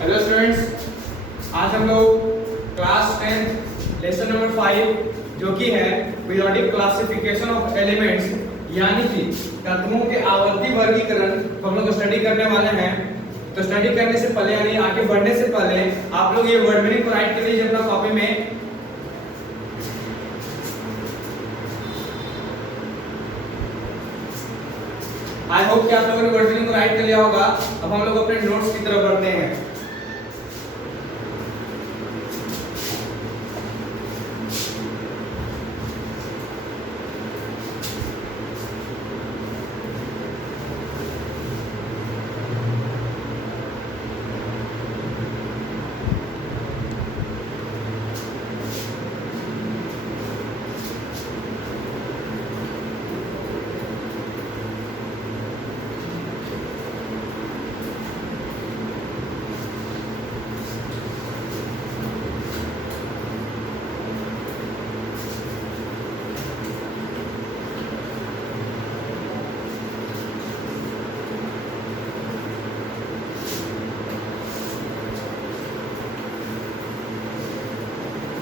Hello students, आज हम लोग क्लास 10 लेसन नंबर 5 जो कि है पीरियोडिक क्लासिफिकेशन ऑफ एलिमेंट्स यानी कि तत्वों के आवर्ती वर्गीकरण को हम लोग स्टडी करने वाले हैं। तो स्टडी करने से पहले यानी आगे बढ़ने से पहले आप लोग ये वर्ड मीनिंग को राइट कर लीजिए अपना कॉपी में। आई होप कि आप लोगों ने वर्ड मीनिंग को राइट कर लिया होगा। अब हम लोग अपने नोट्स की तरफ बढ़ते हैं।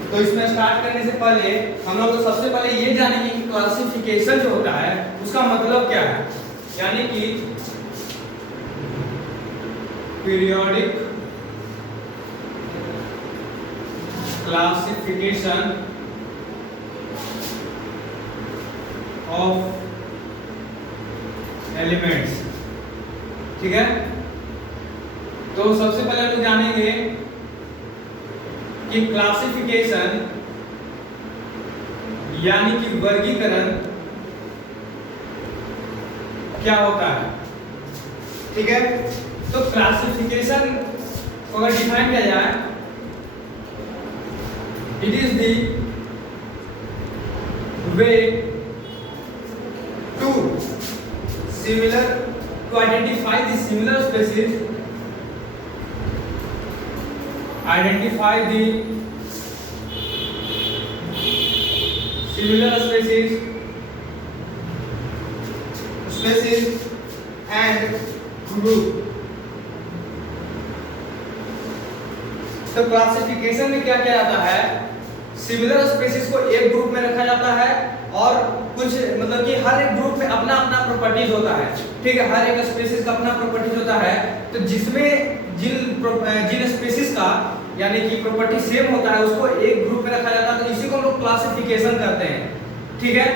तो इसमें स्टार्ट करने से पहले हम लोग सबसे पहले ये जानेंगे कि क्लासिफिकेशन जो होता है उसका मतलब क्या है, यानी कि पीरियोडिक क्लासिफिकेशन ऑफ एलिमेंट्स। ठीक है, तो सबसे पहले हम लोग जानेंगे कि क्लासिफिकेशन यानी कि वर्गीकरण क्या होता है। ठीक है, तो क्लासिफिकेशन को अगर डिफाइन किया जाए, it is the way to identify the similar species, identify the similar species and group। तो क्लासिफिकेशन में क्या क्या आता है, सिमिलर स्पेसीज को एक ग्रुप में रखा जाता है और कुछ मतलब कि हर एक ग्रुप में अपना अपना प्रॉपर्टीज होता है। ठीक है, हर एक स्पेसीज का अपना प्रॉपर्टीज होता है। तो जिसमें जिन स्पेसीज का यानी कि प्रॉपर्टी सेम होता है उसको एक ग्रुप में रखा जाता है, तो इसी को हम लोग क्लासिफिकेशन करते हैं। ठीक है,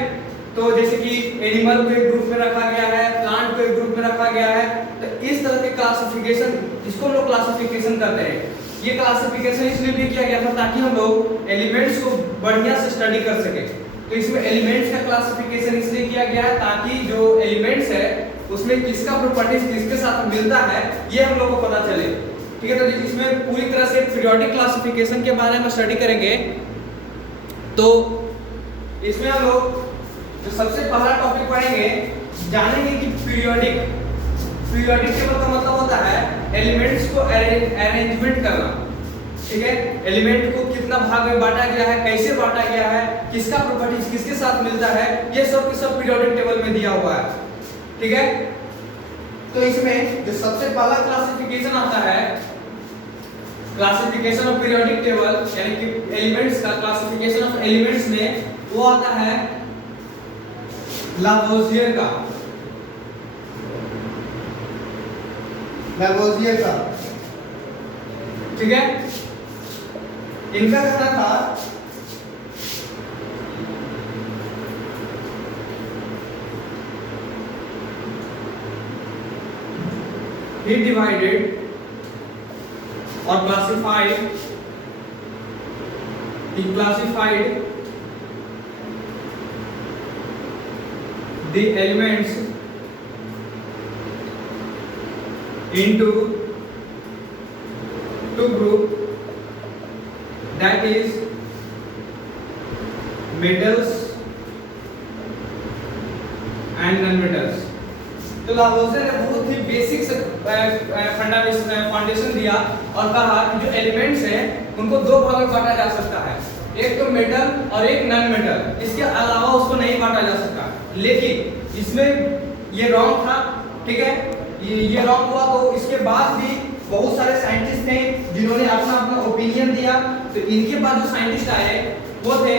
तो जैसे कि एनिमल को एक ग्रुप में रखा गया है, प्लांट को एक ग्रुप में रखा गया है, तो इस तरह के क्लासिफिकेशन इसको हम लोग क्लासिफिकेशन करते हैं। ये क्लासिफिकेशन इसलिए भी किया गया था ताकि हम लोग एलिमेंट्स को बढ़िया से स्टडी कर सके। तो इसमें एलिमेंट्स का क्लासिफिकेशन इसलिए किया गया है ताकि जो एलिमेंट्स है उसमें किसका प्रॉपर्टीज किसके साथ मिलता है ये हम लोग को पता चले। ठीक है, तो इसमें पूरी तरह से पीरियोडिक क्लासिफिकेशन के बारे में स्टडी करेंगे। तो इसमें हम लोग जो सबसे पहला टॉपिक पढ़ेंगे, जानेंगे कि पीरियोडिक टेबल का मतलब होता है एलिमेंट्स को अरेंजमेंट करना। ठीक है, एलिमेंट को कितना भाग में बांटा गया है, कैसे बांटा गया है, किसका प्रॉपर्टीज किसके साथ मिलता है, ये सब के सब पीरियोडिक टेबल में दिया हुआ है। ठीक है, तो इसमें जो सबसे पहला क्लासिफिकेशन आता है, क्लासिफिकेशन ऑफ पीरियोडिक टेबल यानी कि एलिमेंट्स का क्लासिफिकेशन ऑफ एलिमेंट्स में वो आता है लावोजियर का। ठीक है, इनका कहना था he divided or classified the elements into two groups, that is metals and non-metals। तो लावोजियर ने बहुत ही बेसिक से फाउंडेशन दिया और कहा कि जो एलिमेंट्स हैं उनको दो भाग में बांटा जा सकता है, एक तो मेटल और एक नॉन मेटल, इसके अलावा उसको नहीं बांटा जा सकता। लेकिन इसमें ये रॉन्ग था, ठीक है, ये रॉन्ग हुआ। तो इसके बाद भी बहुत सारे साइंटिस्ट थे इन्होंने अपना अपना ओपिनियन दिया। तो इनके बाद जो साइंटिस्ट आए वो थे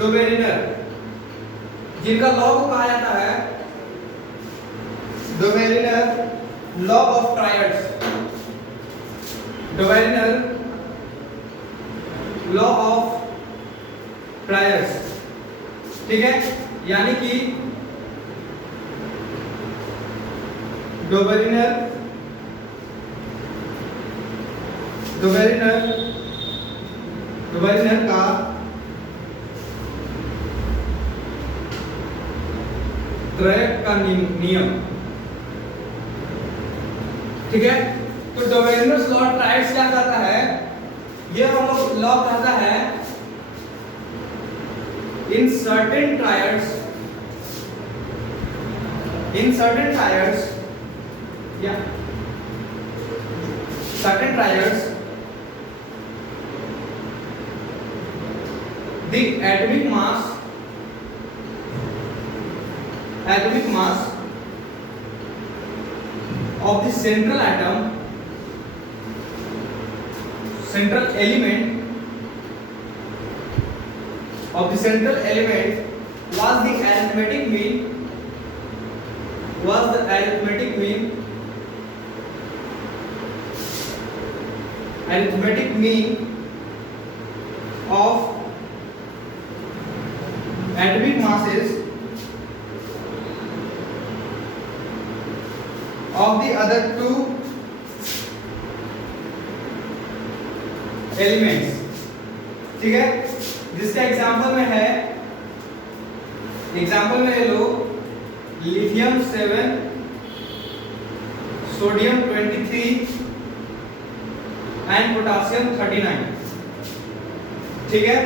डोबेरिनर, जिनका लॉ को कहा जाता है Dobereiner law of triads, Dobereiner law of triads, ठीक है। यानी कि डोबेरिनर का त्रयक का नियम, ठीक है। तो डोबेरिनर्स लॉ ट्रायड्स क्या कहता है, ये हम लोग लॉ कहता है इन सर्टेन ट्रायड्स या certain triads the atomic mass of the central element was the arithmetic mean of atomic masses of the other two elements, ठीक है। जिसका एग्जांपल में है, एग्जांपल में ले लो लिथियम 7, सोडियम 23 एंड पोटासियम 39, ठीक है।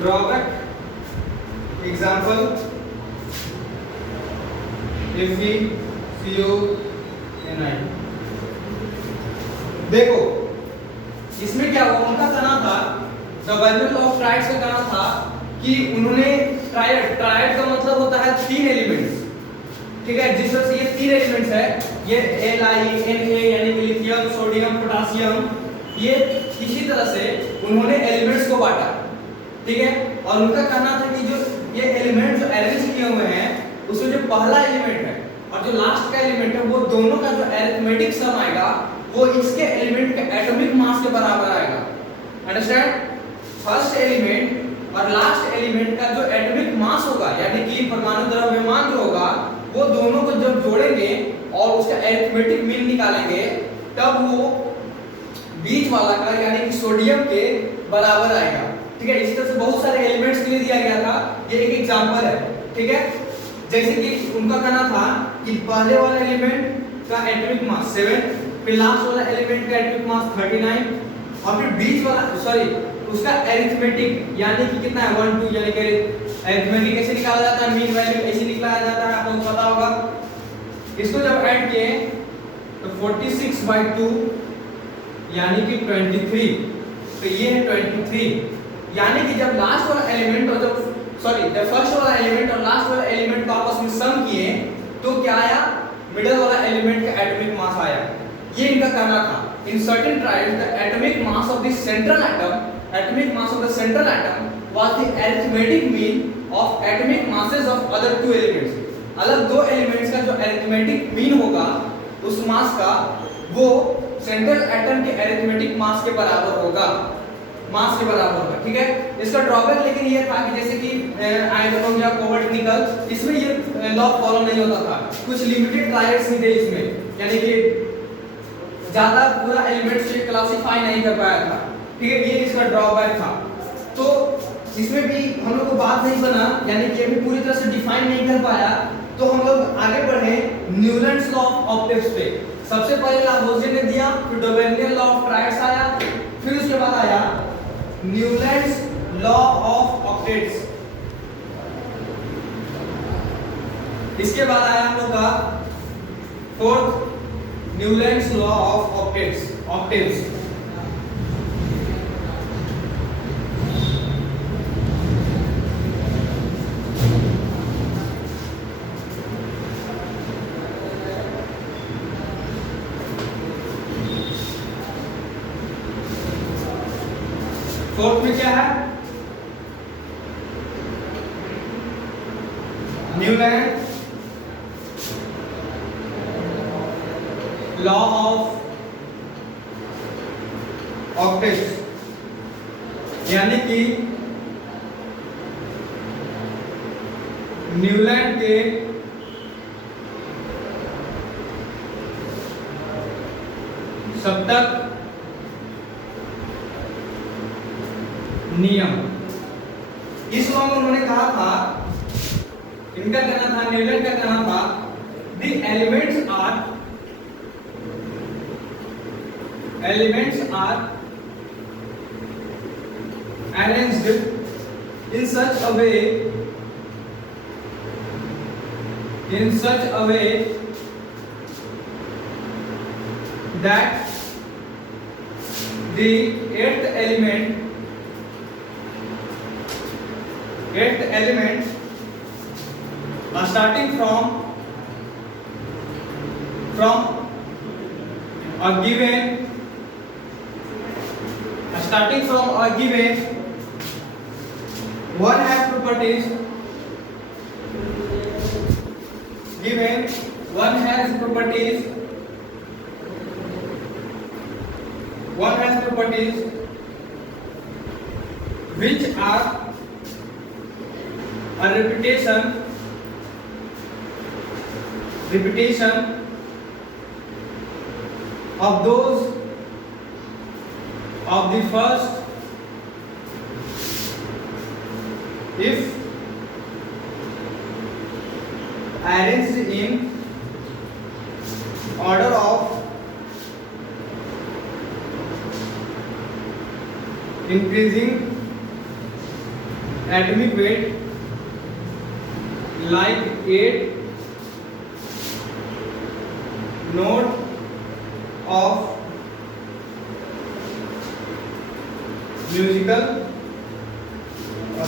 Drawback example FeCO9। देखो इसमें क्या हुआ, उनका कहना था, डोबेरिनर ऑफ ट्रायड्स का कहना था कि उन्होंने ट्रायड का मतलब होता है 3 एलिमेंट्स, ठीक है। जिस तरह से ये 3 एलिमेंट्स है, ये Li Na यानी कि लिथियम, सोडियम, पोटासियम, ये इसी तरह से उन्होंने एलिमेंट्स को बांटा, ठीक है। और उनका कहना था कि जो ये एलिमेंट्स जो अरेंज किए हुए हैं उसमें जो पहला एलिमेंट है और जो लास्ट का एलिमेंट है वो दोनों का जो अरिथमेटिक सम आएगा वो इसके एलिमेंट के एटॉमिक मास के बराबर आएगा। अंडरस्टैंड? फर्स्ट एलिमेंट और लास्ट एलिमेंट का जो एटॉमिक मास होगा यानी कि परमाणु द्रव्यमान जो होगा वो दोनों को जब जोड़ेंगे और उसका अरिथमेटिक मीन निकालेंगे तब वो बीच वाला का यानी कि सोडियम के बराबर आएगा, ठीक है। इसी तरह से बहुत सारे एलिमेंट्स के लिए दिया गया था, ये एक एग्जांपल है, ठीक है। जैसे कि उनका कहना था कि पहले वाला एलिमेंट का एटॉमिक मास 7, फिर लास्ट वाला एलिमेंट का एटॉमिक मास 39 और फिर बीच वाला उसका अरिथमेटिक यानी कि कितना है 1 2, यानी कि अरिथमेटिक कैसे निकाला जाता है, मीन वैल्यू ऐसे निकाला जाता है, आपको पता होगा। इसको जब ऐड किए तो 46/2 यानी कि 23, तो ये है 23, यानी कि जब लास्ट वाला एलिमेंट और जब फर्स्ट वाला एलिमेंट और लास्ट वाला एलिमेंट को आपस में सम किए तो क्या आया, मिडिल वाला एलिमेंट का एटॉमिक मास आया। ये इनका कहना था, in certain triads the atomic mass of the central atom was the arithmetic mean of atomic masses of other two elements। अलग दो एलिमेंट्स का जो अरिथमेटिक मीन होगा उस मास का वो सेंट्रल एटम के अरिथमेटिक मास के बराबर होगा, ठीक है। इसका ड्रॉबैक लेकिन ये था कि जैसे कि आयतन या कोवर्ट निकल, इसमें ये लॉ फॉलो नहीं होता था, कुछ लिमिटेड ट्रायड्स ही थे इसमें, यानी कि ज्यादा पूरा एलिमेंट्स से क्लासिफाई नहीं कर पाया था, ठीक है। ये इसका ड्रॉबैक था। तो इसमें भी हम लोग को बात नहीं बना, यानी कि अभी पूरी तरह से डिफाइन नहीं कर पाया, तो हम लोग आगे बढ़े न्यूलैंड्स लॉ ऑफ ऑक्टेव्स पे। सबसे पहले लावोज़िए ने दिया, फिर डोबेरिनर लॉ ऑफ ट्रायड्स आया, फिर उसके बाद आया न्यूलैंड्स लॉ ऑफ ऑक्टेट्स, इसके बाद आया हम लोग का fourth Newlands law of octaves. Fourth में क्या है, न्यूलैंड लॉ ऑफ ऑक्टेट्स, यानी कि न्यूलैंड के सप्तक नियम। इस लॉ में उन्होंने कहा था, इनका कहना था, न्यूलैंड का कहना था, the elements are arranged in such a way that the eighth element starting from a given one has properties which are a repetition of those of the first if arranged in order of increasing atomic weight like 8 note of musical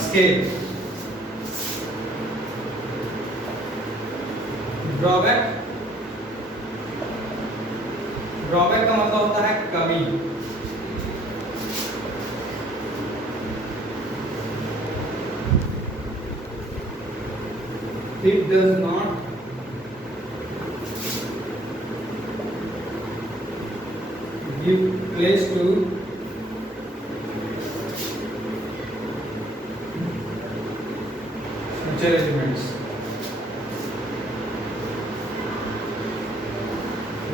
scale। Drawback का मतलब होता है कमी। It does not give place to future elements,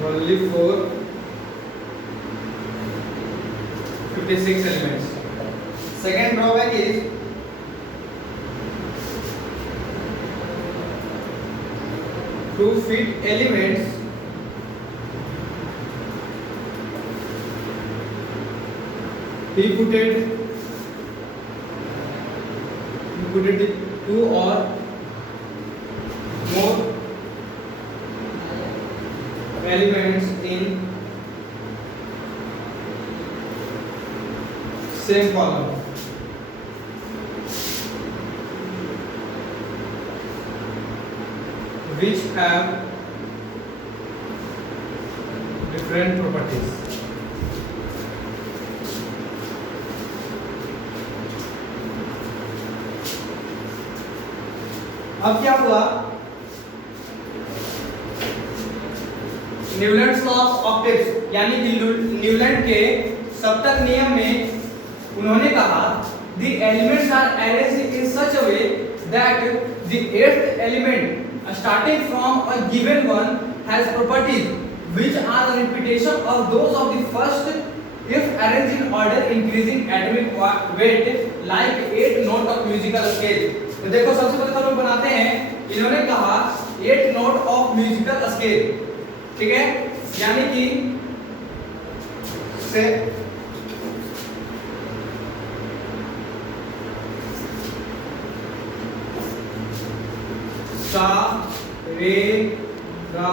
only for 56 elements। Second drawback is to fit elements he put it two or more elements in same column, which have different properties। अब क्या हुआ, Newlands law of octets यानी कि Newland के सप्तक नियम में उन्होंने कहा the elements are arranged in such a way that the eighth element starting from a given one has properties which are a repetition of those of the first if arranged in order increasing atomic weight like 8 note of musical scale। तो देखो सबसे पहले हम लोग बनाते हैं, इन्होंने कहा 8 नोट ऑफ म्यूजिकल स्केल, ठीक है, यानी कि से सा रे गा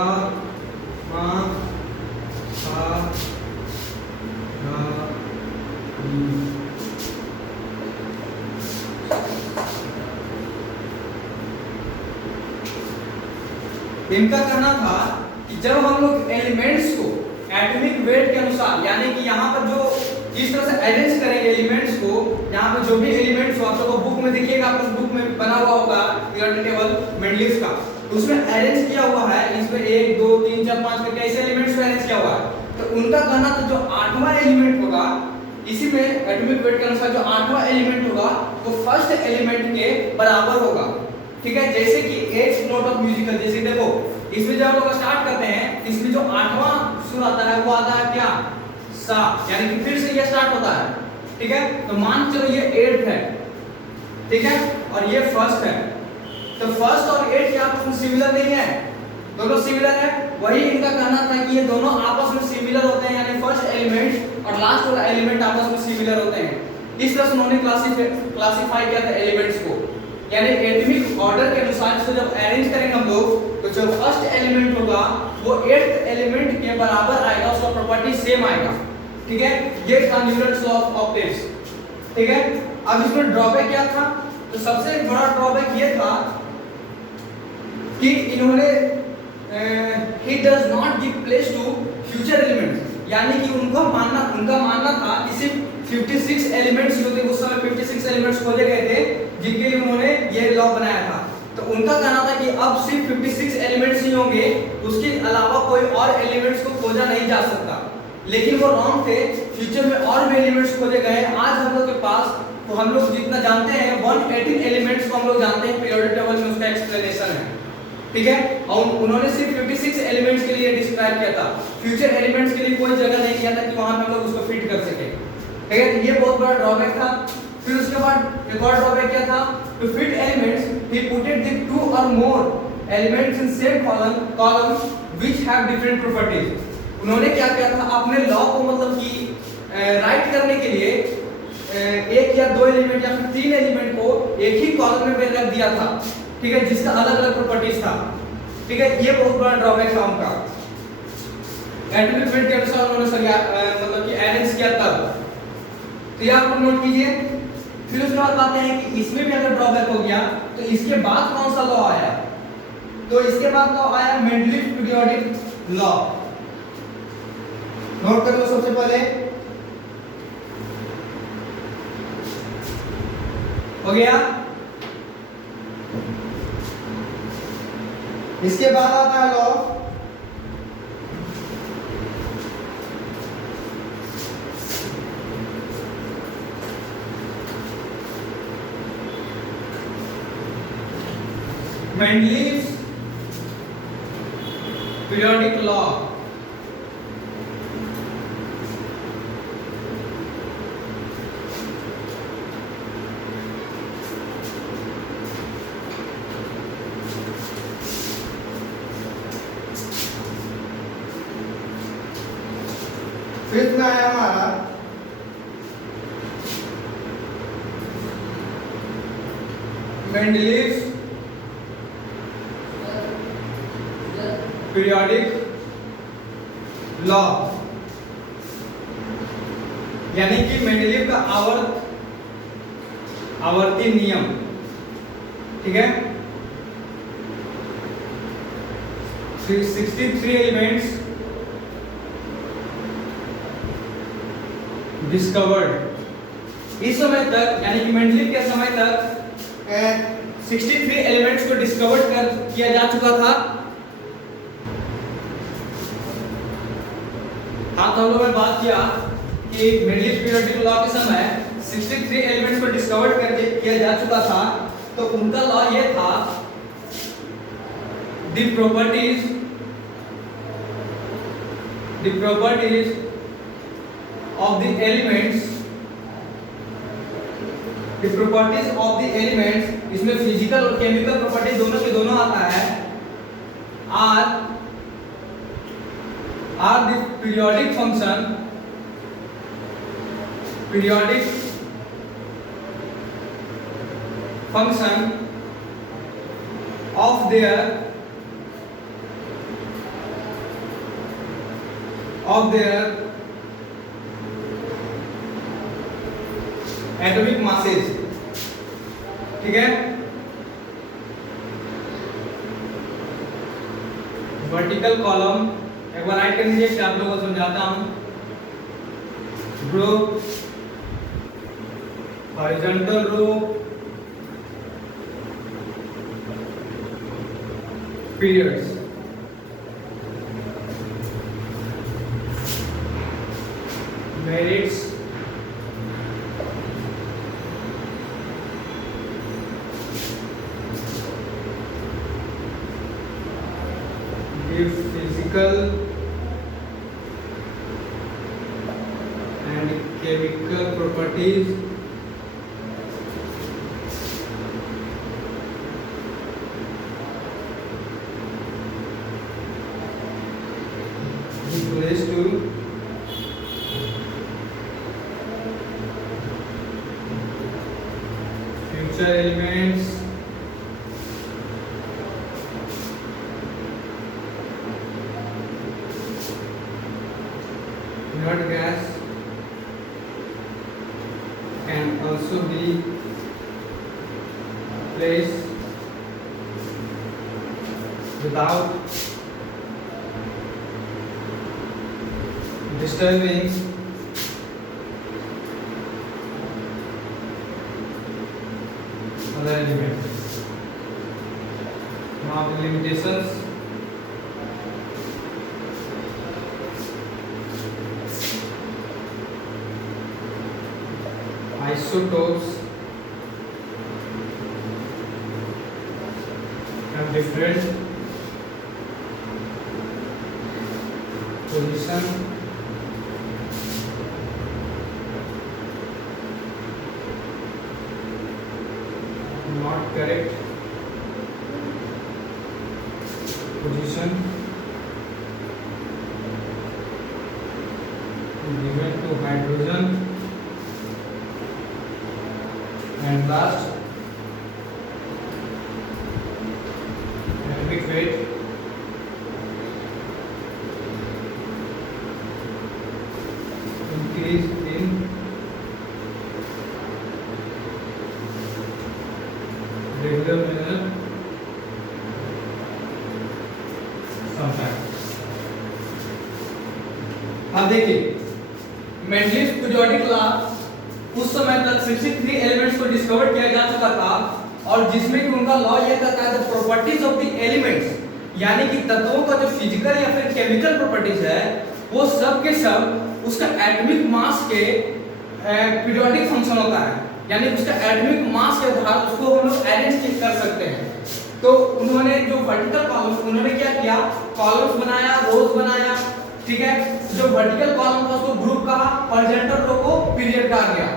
मा सा गा नी। इनका कहना था कि जब हम लोग एलिमेंट्स को एटॉमिक वेट के अनुसार, यानी कि यहाँ पर जो किस तरह से अरेंज करेंगे एलिमेंट्स को, यहाँ पे जो भी एलिमेंट्स हो आप लोगों को बुक में दिखिएगा, आपको बुक में बना हुआ होगा पीरियोडिक टेबल मेंडलीव का, उसमें अरेंज किया हुआ है, इसमें 1 2 3 4 5 करके ऐसे एलिमेंट्स को अरेंज किया हुआ है। तो उनका कहना था जो 8वां एलिमेंट होगा, इसी में एटॉमिक वेट के अनुसार जो 8वां एलिमेंट होगा वो फर्स्ट एलिमेंट के बराबर होगा। ठीक है, जैसे कि एट नोट ऑफ म्यूजिकल, जैसे देखो इसमें जब हम लोग स्टार्ट करते हैं इसमें जो 8वां सुर आता है वो आता है क्या, सा, यानी कि फिर से ये स्टार्ट होता है। ठीक है, तो मान चलो ये 8th है, ठीक है, और ये फर्स्ट है, तो फर्स्ट और 8 क्या आपस में सिमिलर नहीं है, दोनों सिमिलर है। वही इनका कहना था कि ये दोनों आपस में सिमिलर होते हैं, यानी फर्स्ट एलिमेंट और लास्ट वाला एलिमेंट आपस में सिमिलर होते हैं। इस तरह से उन्होंने क्लासिफाई किया था एलिमेंट्स को, यानी एटॉमिक ऑर्डर के अनुसार इसको जब अरेंज करेंगे हम लोग तो जो फर्स्ट एलिमेंट होगा वो 8th एलिमेंट के बराबर आएगा, उसका प्रॉपर्टी सेम आएगा। ठीक है, ये था न्यूटन्स लॉ ऑफ ऑक्टेव्स। ठीक है, अब इसमें ड्रॉबैक क्या था, तो सबसे बड़ा ड्रॉबैक ये था कि इन्होंने he does not give place to future elements, यानी कि उनका मानना था कि सिर्फ 56 एलिमेंट्स ही होते, उस समय 56 एलिमेंट्स खोजे गए थे जिनके लिए उन्होंने ये लॉ बनाया था। तो उनका कहना था कि अब सिर्फ 56 एलिमेंट्स ही होंगे, उसके अलावा कोई और एलिमेंट्स को खोजा नहीं जा सकता। लेकिन वो रॉन्ग थे, फ्यूचर में और भी एलिमेंट्स खोजे गए। आज हम लोग के पास तो हम लोग जितना जानते हैं 118 एलिमेंट्स को हम लोग जानते हैं, पीरियोडिक टेबल में उसका एक्सप्लेनेशन है। ठीक है, और उन्होंने सिर्फ 56 एलिमेंट्स के लिए डिस्क्राइब किया था, फ्यूचर एलिमेंट्स के लिए कोई जगह नहीं दिया था कि वहां पे हम लोग उसको फिट कर सके। ठीक है, तो ये बहुत बड़ा ड्रॉबैक था। फिर उसके बाद एक और ड्रॉबैक क्या था, to fit elements he putted the 2 or more elements in same column which have different properties. उन्होंने क्या किया था, अपने लॉ को मतलब कि राइट करने के लिए एक या दो एलिमेंट या फिर 3 एलिमेंट को एक ही कॉलम में रख दिया था। ठीक है, जिसका अलग अलग प्रॉपर्टीज था। ठीक है, ये बहुत बड़ा ड्रॉबैक था उनका। एटॉमिक वेट के अनुसार उन्होंने मतलब कि अरेंज किया तब, तो ये आप नोट कीजिए। फिर उसके बाद आते हैं कि इसमें भी अगर ड्रॉबैक हो गया तो इसके बाद कौन सा लॉ आया, तो इसके बाद लॉ आया मेंडलीव पीरियोडिक लॉ। नोट कर लो सबसे पहले, हो गया। इसके बाद आता है law Mendeleev's periodic law. Fifth में आया हमारा मेंडलीव्स पीरियोडिक लॉ, यानी कि मेंडलीव का आवर्ती नियम। ठीक है, 63 एलिमेंट्स डिस्कवर्ड। इस समय तक यानी कि मेंडलीव के समय तक 63 एलिमेंट्स को डिस्कवर किया जा चुका था। हाँ, तो हम लोगों ने बात किया कि मेंडलीव पीरियोडिक लॉ के समय 63 एलिमेंट्स को डिस्कवर करके किया जा चुका था। तो उनका लॉ ये था, the properties of the elements, the properties of the elements, इसमें फिजिकल और केमिकल प्रॉपर्टी दोनों के दोनों आता है, are the periodic function of their atomic masses. ठीक है, वर्टिकल कॉलम एक बार राइट कर लीजिए, आप लोगों को समझाता हूं। group, horizontal row, periods. Merits, give physical and chemical properties equals to future elements inert gas can also be placed without disturbing other elements. Now the limitations. Isotopes have different position, not correct position given to hydrogen. And last, atomic weight increase in regular manner sometimes. अब देखिए Mendeleev periodic law उस समय तक 63 elements को discover किया जा चुका था और जिसमें कि उनका लॉ यह कहता है the properties of the elements, यानी कि तत्वों का जो फिजिकल या फिर केमिकल प्रॉपर्टीज है वो सब के सब उसका एटॉमिक मास के पीरियोडिक फंक्शन होता है, यानी उसका एटॉमिक मास के आधार उसको हम लोग अरेंज कर सकते हैं। तो उन्होंने जो वर्टिकल कॉलम्स उन्होंने क्या किया, कॉलम्स बनाया, रोज बनाया, ठीक है। जो वर्टिकल कॉलम था उसको ग्रुप कहा, हॉरिजॉन्टल रो को पीरियड कहा गया।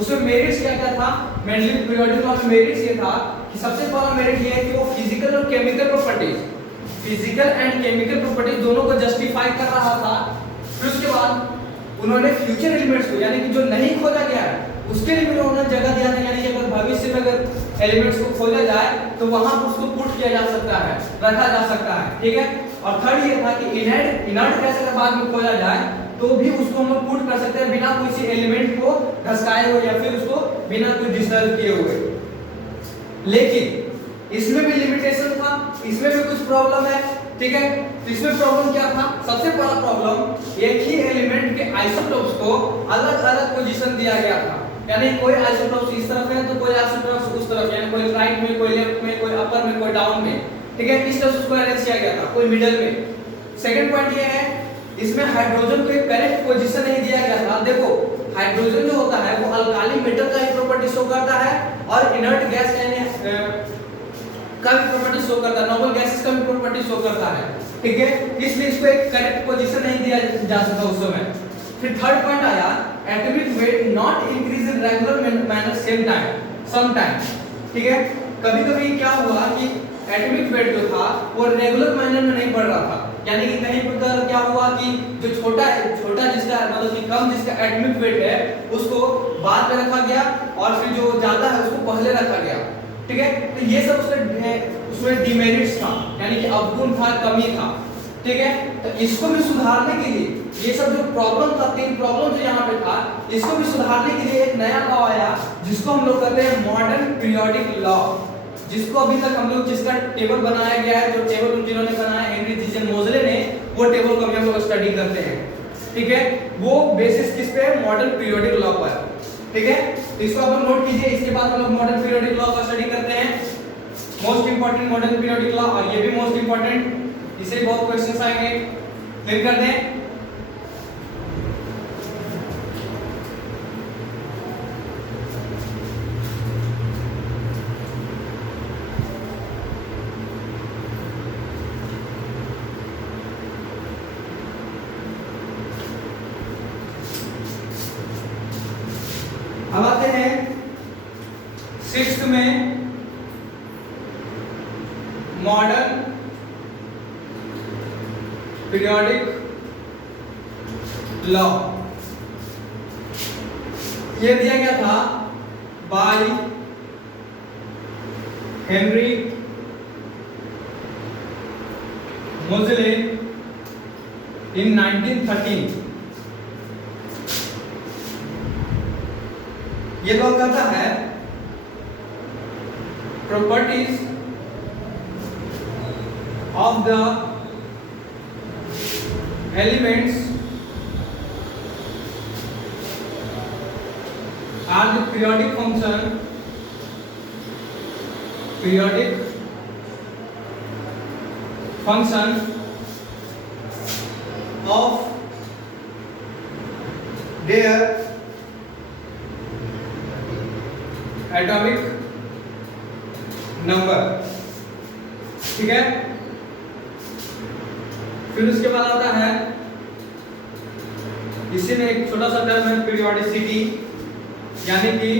उसमें मेरिट्स क्या क्या था, मेंडलीव पीरियोडिक लॉ में मेरिट्स ये था कि सबसे पहला मेरिट ये है कि वो फिजिकल और chemical properties, physical and chemical properties दोनों को जस्टिफाई कर रहा था। फिर उसके बाद उन्होंने फ्यूचर एलिमेंट्स को, यानी कि जो नहीं खोजा गया है उसके लिए भी उन्होंने जगह दिया था, यानी कि अगर भविष्य में अगर एलिमेंट्स को खोजा जाए तो वहां पर उसको पुट किया जा सकता है, रखा जा सकता है, ठीक है। और थर्ड ये था कि इनर्ट गैस अगर बाद में खोजा जाए तो भी उसको हम लोग पुट कर सकते हैं बिना किसी एलिमेंट को घसकाए हुए या फिर उसको बिना कोई डिस्टर्ब किए हुए। लेकिन इसमें भी लिमिटेशन था, इसमें भी कुछ प्रॉब्लम है, ठीक है। तो इसमें प्रॉब्लम क्या था, सबसे पहला प्रॉब्लम एक ही एलिमेंट के आइसोटोप्स को अलग अलग पोजीशन दिया गया था, यानी कोई आइसोटोप्स इस तरफ है तो कोई आइसोटोप्स उस तरफ, यानी कोई राइट में, कोई लेफ्ट में, कोई अपर में, कोई डाउन में, ठीक है। इस तरह से उसको अरेंज किया गया था, कोई मिडिल में। सेकंड पॉइंट ये है इसमें हाइड्रोजन को एक करेक्ट पोजीशन नहीं दिया गया था। देखो हाइड्रोजन जो होता है वो अल्काली मेटल का ही प्रॉपर्टी शो करता है और इनर्ट गैस यानी का भी प्रॉपर्टी शो करता है, नॉर्मल गैसेस का भी प्रॉपर्टी शो करता है, ठीक है। इसलिए इसको एक करेक्ट पोजीशन नहीं दिया जा सका उस समय। फिर थर्ड पॉइंट आया atomic weight not increase in regular manner some time, ठीक है। कभी-कभी क्या हुआ कि एटॉमिक वेट जो था वो रेगुलर मैनर में नहीं बढ़ रहा था, यानी कि कहीं पर क्या हुआ कि जो छोटा जिसका मतलब कि कम जिसका एटॉमिक वेट है उसको बाद में रखा गया और फिर जो ज्यादा है उसको पहले रखा गया, ठीक है। तो ये सब उसमें डिमेरिट्स था, यानी कि अवगुण था, कमी था, ठीक है। तो इसको भी सुधारने के लिए ये सब जो प्रॉब्लम था, तीन प्रॉब्लम जो यहाँ पे था, इसको भी सुधारने के लिए एक नया लॉ आया जिसको हम लोग कहते हैं मॉडर्न पीरियोडिक लॉ, जिसको अभी तक हम लोग जिसका टेबल बनाया गया है, जो टेबल जिन्होंने बनाया हेनरी जी जे मोज़ले ने, वो टेबल को हम लोग स्टडी करते हैं। ठीक है, वो बेसिस किस पे है, मॉडर्न पीरियोडिक लॉ पर, ठीक है। तो इसको आप नोट कीजिए। इसके बाद हम लोग मॉडर्न पीरियोडिक लॉ का स्टडी करते हैं, most important modern periodic law, और ये भी मोस्ट इंपॉर्टेंट, इससे बहुत क्वेश्चंस आएंगे। फिर करते हैं अब आते हैं सिक्स्थ में, मॉडर्न पीरियोडिक लॉ। ये दिया गया था बाय हेनरी मोज़ले इन 1913। ये लॉ कहता है properties of the elements are the periodic function of their atomic number, ठीक है। फिर उसके बाद आता है, इसी में एक छोटा सा टर्म है पीरियोडिसिटी, यानी कि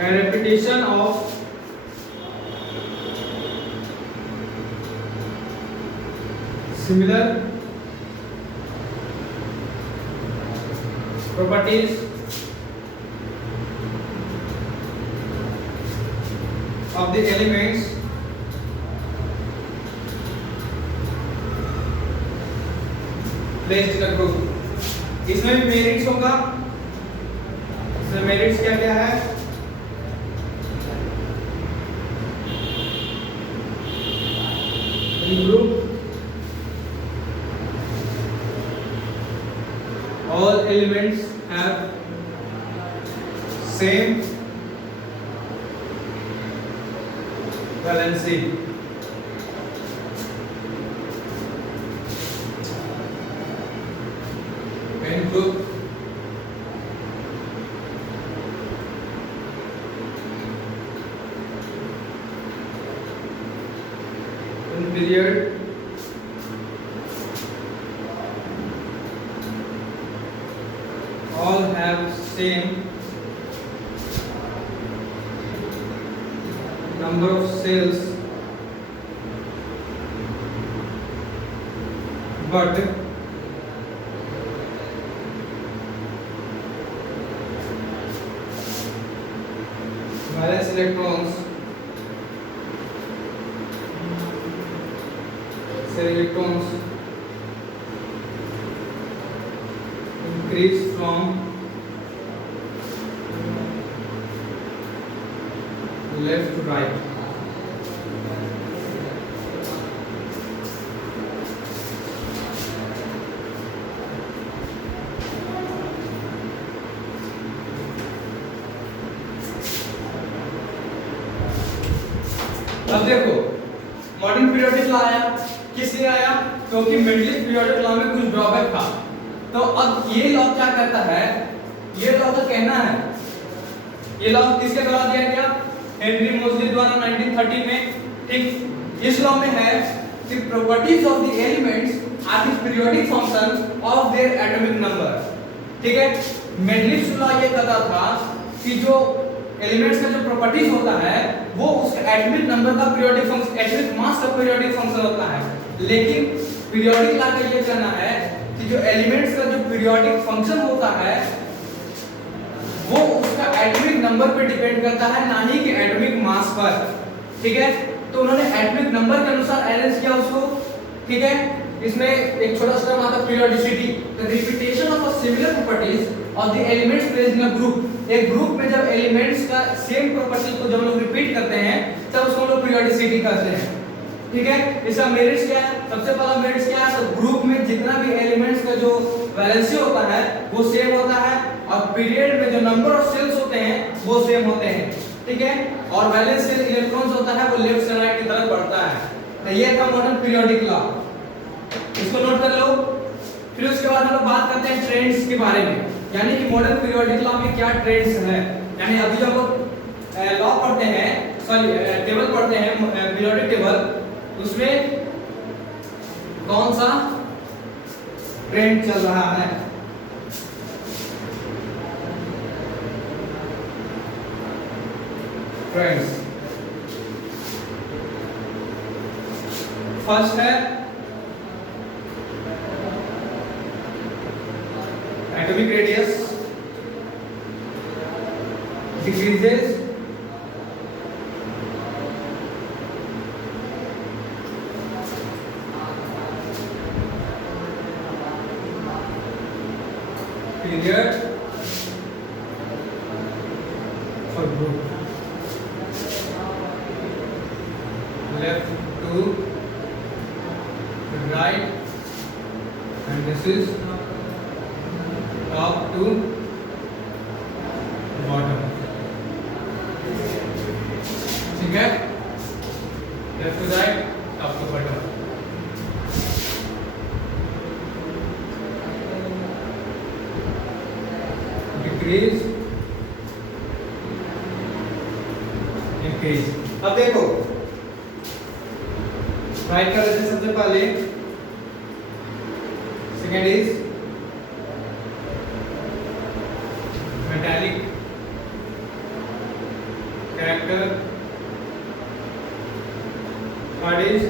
repetition of similar properties of the elements placed in a group। इसमें भी मेरिट्स होगा। इसमें मेरिट्स क्या क्या है, in group all elements have same valency। in group in period all have same number of cells but valence electrons increase from left to right। अब देखो modern periodic law आया, किस लिए आया, क्योंकि मेंडलिस पीरियोडिक लॉ में कुछ ड्रॉबैक था। तो अब ये लॉ क्या करता है, ये लॉ का कहना है, ये लॉ किसके द्वारा दिया गया, हेनरी मोज़ले द्वारा 1913 में, ठीक। इस लॉ में है कि properties of the elements are the periodic function of their atomic number, ठीक है। मेंडलिस लॉ ये कहता था कि जो एलिमेंट्स का जो प्रॉपर्टीज होता है वो उसका एटॉमिक नंबर का पीरियोडिक फंक्शन, एटॉमिक मास का पीरियोडिक फंक्शन होता है। लेकिन पीरियोडिक लॉ का ये कहना है कि जो एलिमेंट्स का जो पीरियोडिक फंक्शन होता है वो उसका एटॉमिक नंबर पे डिपेंड करता है, ना ही कि एटॉमिक मास पर, ठीक है। तो उन्होंने एटॉमिक नंबर के अनुसार अरेंज किया उसको, ठीक है। इसमें एक छोटा सा टर्म आता है periodicity, the repetition of a similar properties of the elements placed in a group. एक ग्रुप में जब एलिमेंट्स का सेम प्रॉपर्टी को जब लोग रिपीट करते हैं तब उसको हम लोग पीरियोडिसिटी कहते हैं, ठीक है। इसका मेरिट्स क्या है? सबसे पहला मेरिट्स क्या है? तो ग्रुप में जितना भी एलिमेंट्स का जो वैलेंसी होता है वो सेम होता है, और पीरियड में जो नंबर ऑफ सेल्स होते हैं वो सेम होते हैं, ठीक है। और वैलेंस सेल इलेक्ट्रॉन्स होता है वो लेफ्ट से राइट की तरफ बढ़ता है। तो ये था मॉडर्न पीरियोडिक लॉ, इसको नोट कर लो। फिर उसके बाद हम लोग बात करते हैं ट्रेंड्स के बारे में, यानी कि मॉडर्न पीरियोडिक लॉ में क्या ट्रेंड्स है। यानी अभी जब हम लोग लॉ पढ़ते हैं, सॉरी टेबल पढ़ते हैं पीरियोडिक टेबल, उसमें कौन सा ट्रेंड चल रहा है। ट्रेंड्स फर्स्ट है atomic radius decreases, period for group left to right, and this is top to bottom, ठीक है, left to right, top to bottom। Increase, increase। अब देखो राइट कर लेते सबसे पहले। Second is metallic character, third is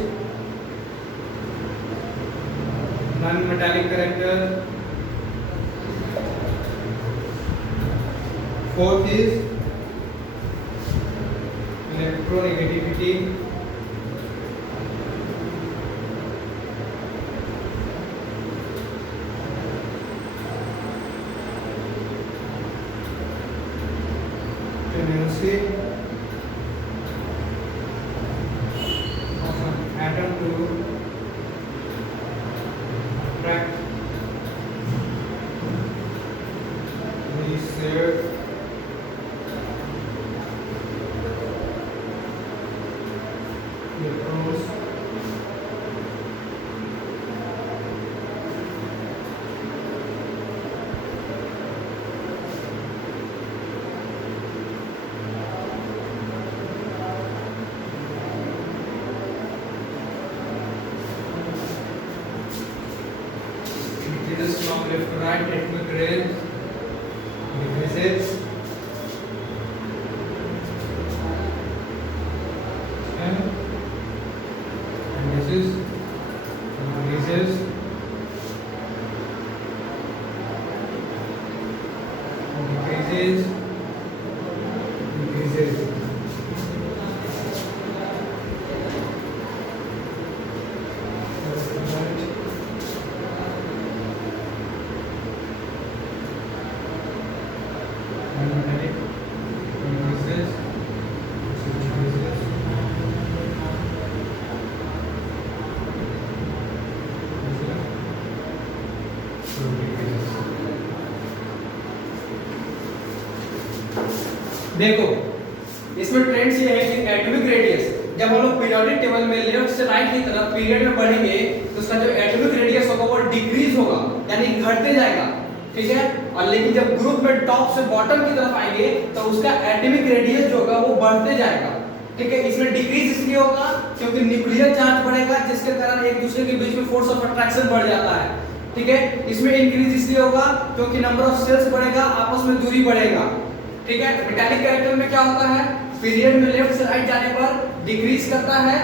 non metallic character, fourth is electronegativity, tendency of an atom to attract the shared electrons increases from left to right, atomic range decreases, and this is increases, decreases, decreases। देखो इसमें trends ये है कि atomic radius, जब हम लोग periodic table में left से राइट की तरफ पीरियड में बढ़ेंगे तो उसका जो एटॉमिक रेडियस होगा वो डिक्रीज होगा, यानी घटते जाएगा, ठीक है। और लेकिन जब ग्रुप में टॉप से बॉटम की तरफ आएंगे तो उसका एटॉमिक रेडियस जो होगा वो बढ़ते जाएगा, ठीक है। इसमें डिक्रीज इसलिए होगा क्योंकि न्यूक्लियर चार्ज बढ़ेगा, जिसके कारण एक दूसरे के बीच में फोर्स ऑफ अट्रैक्शन बढ़ जाता है, ठीक है। इसमें इंक्रीज इसलिए होगा क्योंकि नंबर ऑफ सेल्स बढ़ेगा, आपस में दूरी बढ़ेगा, ठीक है। मेटालिक कैरेक्टर में क्या होता है, पीरियड में लेफ्ट से राइट जाने पर डिक्रीज करता है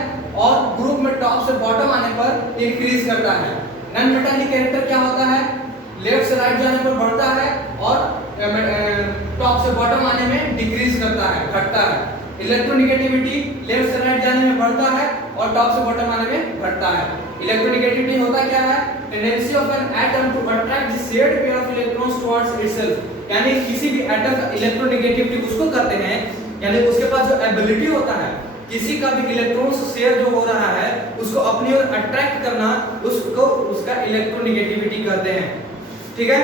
और ग्रुप में टॉप से बॉटम आने पर इंक्रीज करता है। नॉन मेटालिक कैरेक्टर क्या होता है, लेफ्ट से राइट जाने पर बढ़ता है और टॉप से बॉटम आने में डिक्रीज करता है, घटता है। इलेक्ट्रोनेगेटिविटी लेफ्ट से राइट जाने में बढ़ता है और टॉप से बॉटम आने में घटता है। इलेक्ट्रोनेगेटिविटी होता क्या है, tendency of an atom to attract the shared pair of electrons towards itself, यानी किसी भी एटम का इलेक्ट्रोनेगेटिविटी उसको करते हैं, यानी उसके पास जो एबिलिटी होता है किसी का भी इलेक्ट्रॉन्स शेयर जो हो रहा है उसको अपनी ओर अट्रैक्ट करना, उसको उसका इलेक्ट्रोनेगेटिविटी कहते हैं। ठीक है,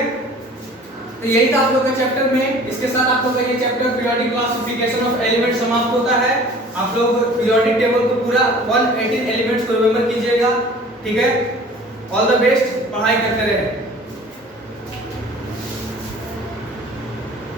तो यही था आप लोग का चैप्टर में। इसके साथ आप लोग का ये chapter periodic classification of element समाप्त होता है। आप लोग पीरियोडिक टेबल को पूरा 118 एलिमेंट्स को रिमेंबर कीजिएगा। ठीक है, ऑल द बेस्ट, पढ़ाई करते रहें।